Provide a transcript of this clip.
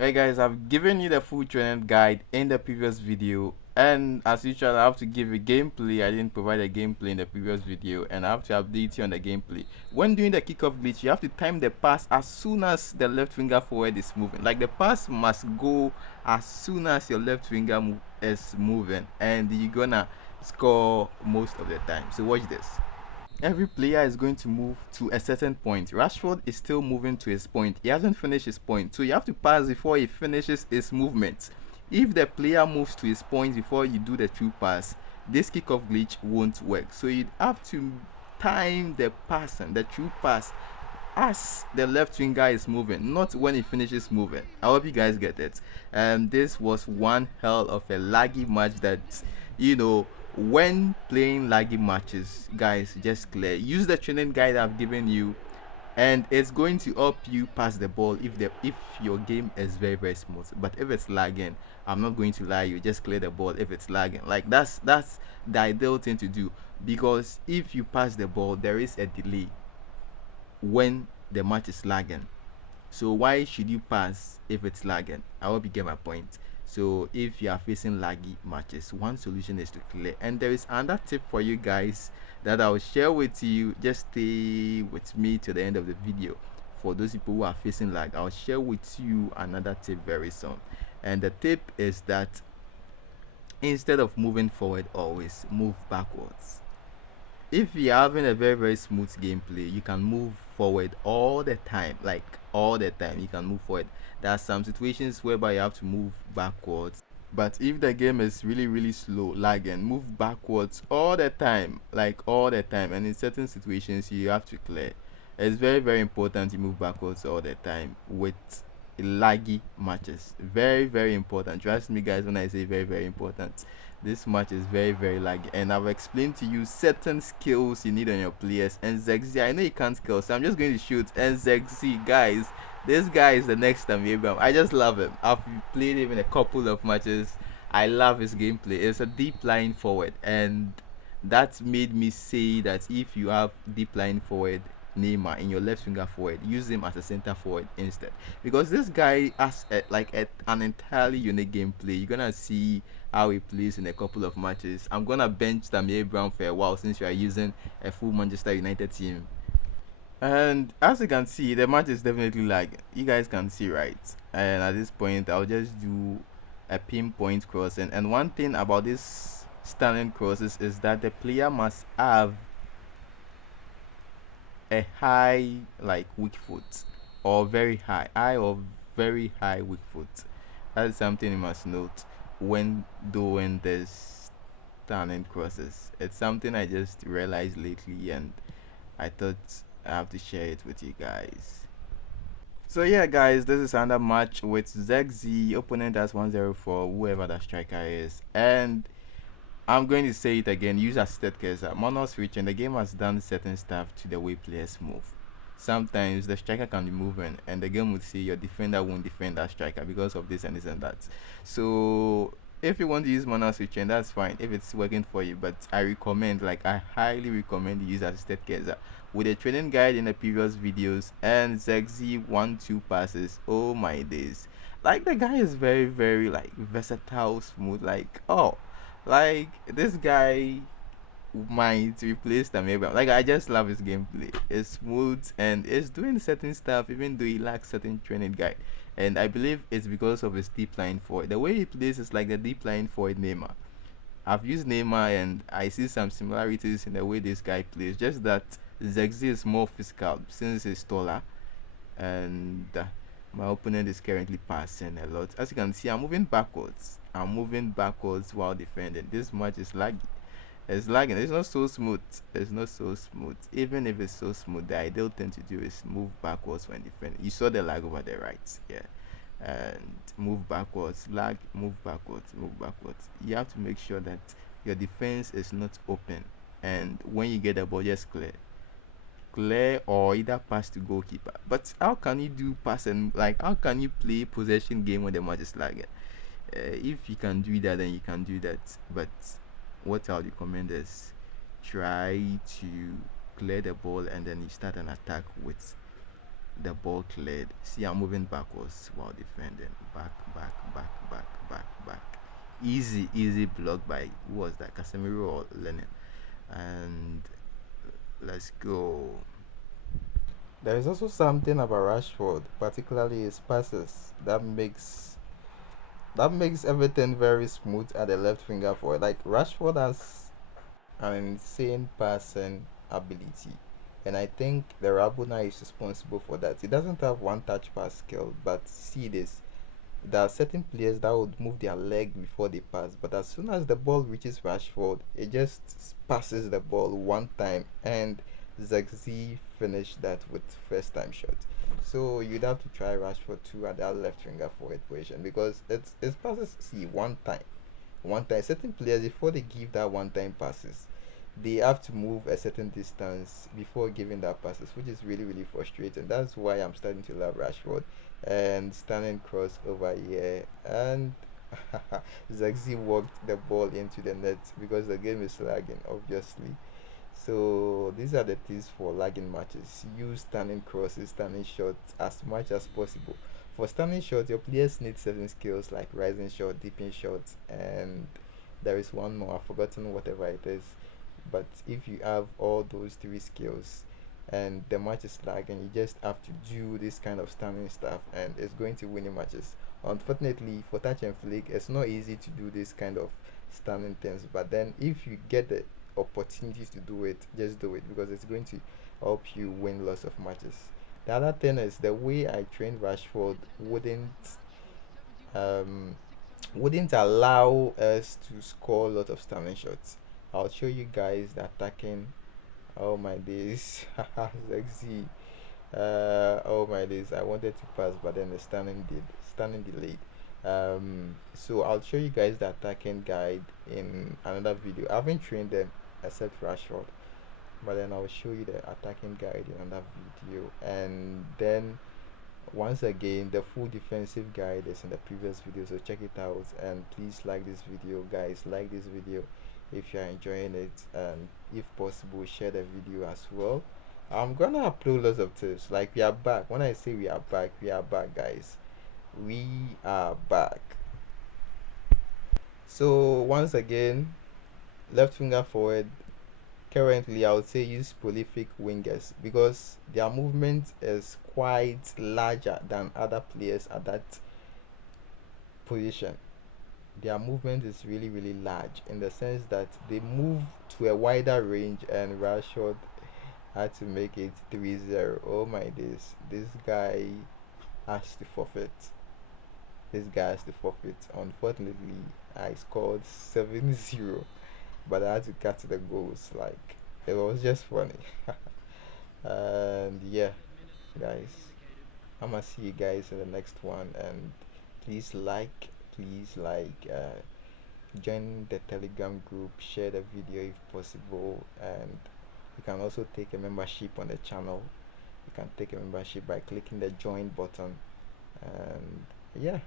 Hey guys, I've given you the full training guide in the previous video, and as usual I have to give a gameplay. I didn't provide a gameplay in the previous video, and I have to update you on the gameplay. When doing the kickoff glitch, you have to time the pass as soon as the left winger forward is moving. Like the pass must go as soon as your left winger is moving, and you're gonna score most of the time. So watch this. Every player is going to move to a certain point. Rashford is still moving to his point. He hasn't finished his point. So you have to pass before he finishes his movement. If the player moves to his point before you do the true pass, this kickoff glitch won't work. So you have to time the pass and the true pass as the left winger is moving, not when he finishes moving. I hope you guys get it. This was one hell of a laggy match that, you know, when playing laggy matches, guys, just clear. Use the training guide I've given you, and it's going to help you pass the ball if your game is very smooth. But if it's lagging, I'm not going to lie, you just clear the ball if it's lagging. Like that's the ideal thing to do, because if you pass the ball, there is a delay when the match is lagging. So why should you pass if it's lagging? I hope you get my point. So if you are facing laggy matches, one solution is to clear. And there is another tip for you guys that I'll share with you. Just stay with me to the end of the video. For those people who are facing lag, I'll share with you another tip very soon. And the tip is that instead of moving forward, always move backwards. If you're having a very smooth gameplay, you can move forward all the time. Like all the time you can move forward. There are some situations whereby you have to move backwards, but if the game is really slow, lagging, move backwards all the time, like all the time. And in certain situations you have to clear. It's very important to move backwards all the time with laggy matches. Very important. Trust me guys when I say very important. This match is very laggy, and I've explained to you certain skills you need on your players. And Zegzi, I know you can't skill, so I'm just going to shoot. And Zegzi, guys, this guy is the next time Abraham. I just love him. I've played him in a couple of matches. I love his gameplay. It's a deep line forward, and that made me say that if you have deep line forward Neymar in your left winger forward, use him as a center forward instead, because this guy has an entirely unique gameplay. You're gonna see how he plays in a couple of matches. I'm gonna bench Tammy Brown for a while since you are using a full Manchester United team. And as you can see, the match is definitely like you guys can see, right? And at this point, I'll just do a pinpoint crossing. And one thing about this standing crosses is that the player must have a high, like, weak foot, or very high weak foot. That's something you must note when doing this standing crosses. It's something I just realized lately, and I thought I have to share it with you guys. So yeah guys, this is another match with Zegzi. Opponent has 1-0 for whoever that striker is, and I'm going to say it again, use assisted cursor. Manual switch, and the game has done certain stuff to the way players move. Sometimes the striker can be moving and the game would say your defender won't defend that striker because of this and this and that. So if you want to use manual switching, that's fine if it's working for you, but I highly recommend you use assisted cursor. With a training guide in the previous videos and Zegzi 1-2 passes, oh my days. Like the guy is very like versatile, smooth, like like this guy might replace them Abraham. Like I just love his gameplay. It's smooth and it's doing certain stuff even though he lacks certain training guide. And I believe it's because of his deep line forward. The way he plays is like the deep line forward Neymar. I've used Neymar and I see some similarities in the way this guy plays. Just that Zegzi is more physical since he's taller, and my opponent is currently passing a lot. As you can see, I'm moving backwards. I'm moving backwards while defending. This match is laggy. It's lagging. It's not so smooth. It's not so smooth. Even if it's so smooth, the ideal thing to do is move backwards when defending. You saw the lag over there, right? Yeah. And move backwards, lag, move backwards, move backwards. You have to make sure that your defense is not open. And when you get the ball, just clear or either pass to goalkeeper. But how can you do pass and like how can you play possession game when the match is lagging? If you can do that, then you can do that. But what I would recommend is try to clear the ball and then you start an attack with the ball cleared. See, I'm moving backwards while defending. Back, back, back, back, back, back. Easy block by, who was that? Casemiro or Lennon? And let's go. There is also something about Rashford, particularly his passes, that makes everything very smooth at the left finger forward. Like Rashford has an insane passing ability, and I think the Rabona is responsible for that. He doesn't have one touch pass skill, but see this. There are certain players that would move their leg before they pass, but as soon as the ball reaches Rashford, it just passes the ball one time, and Zexi finished that with first time shot. So you'd have to try Rashford too at that left winger forward position because it's passes, see, one time. Certain players, before they give that one time passes, they have to move a certain distance before giving that passes, which is really really frustrating. That's why I'm starting to love Rashford and standing cross over here, and Zaxi walked the ball into the net because the game is lagging obviously. So these are the things for lagging matches. Use standing crosses, standing shots as much as possible. For standing shots, your players need certain skills like rising shot, dipping shots, and there is one more. I've forgotten whatever it is. But if you have all those three skills and the match is lagging, you just have to do this kind of standing stuff and it's going to win you matches. Unfortunately, for touch and flick, it's not easy to do this kind of standing things. But then if you get the opportunities to do it, just do it because it's going to help you win lots of matches. The other thing is the way I trained Rashford um wouldn't allow us to score a lot of standing shots. I'll show you guys the attacking. Oh my days, sexy. Oh my days. I wanted to pass, but then the standing delayed. So I'll show you guys the attacking guide in another video. I haven't trained them except Rashford, but then I'll show you the attacking guide in another video. And then once again, the full defensive guide is in the previous video, so check it out. And please like this video, guys. Like this video if you are enjoying it, and if possible, share the video as well. I'm gonna upload lots of tips. Like we are back. When I say we are back, guys. We are back. So once again, left winger forward. Currently, I would say use prolific wingers because their movement is quite larger than other players at that position. Their movement is really really large in the sense that they move to a wider range, and Rashford had to make it 3-0. Oh my days, this guy has to forfeit. This guy has to forfeit. Unfortunately, I scored 7-0, but I had to cut the goals. Like, it was just funny. And yeah, guys, I'm gonna see you guys in the next one. And please join the Telegram group, share the video if possible, and you can also take a membership on the channel. You can take a membership by clicking the join button. And yeah,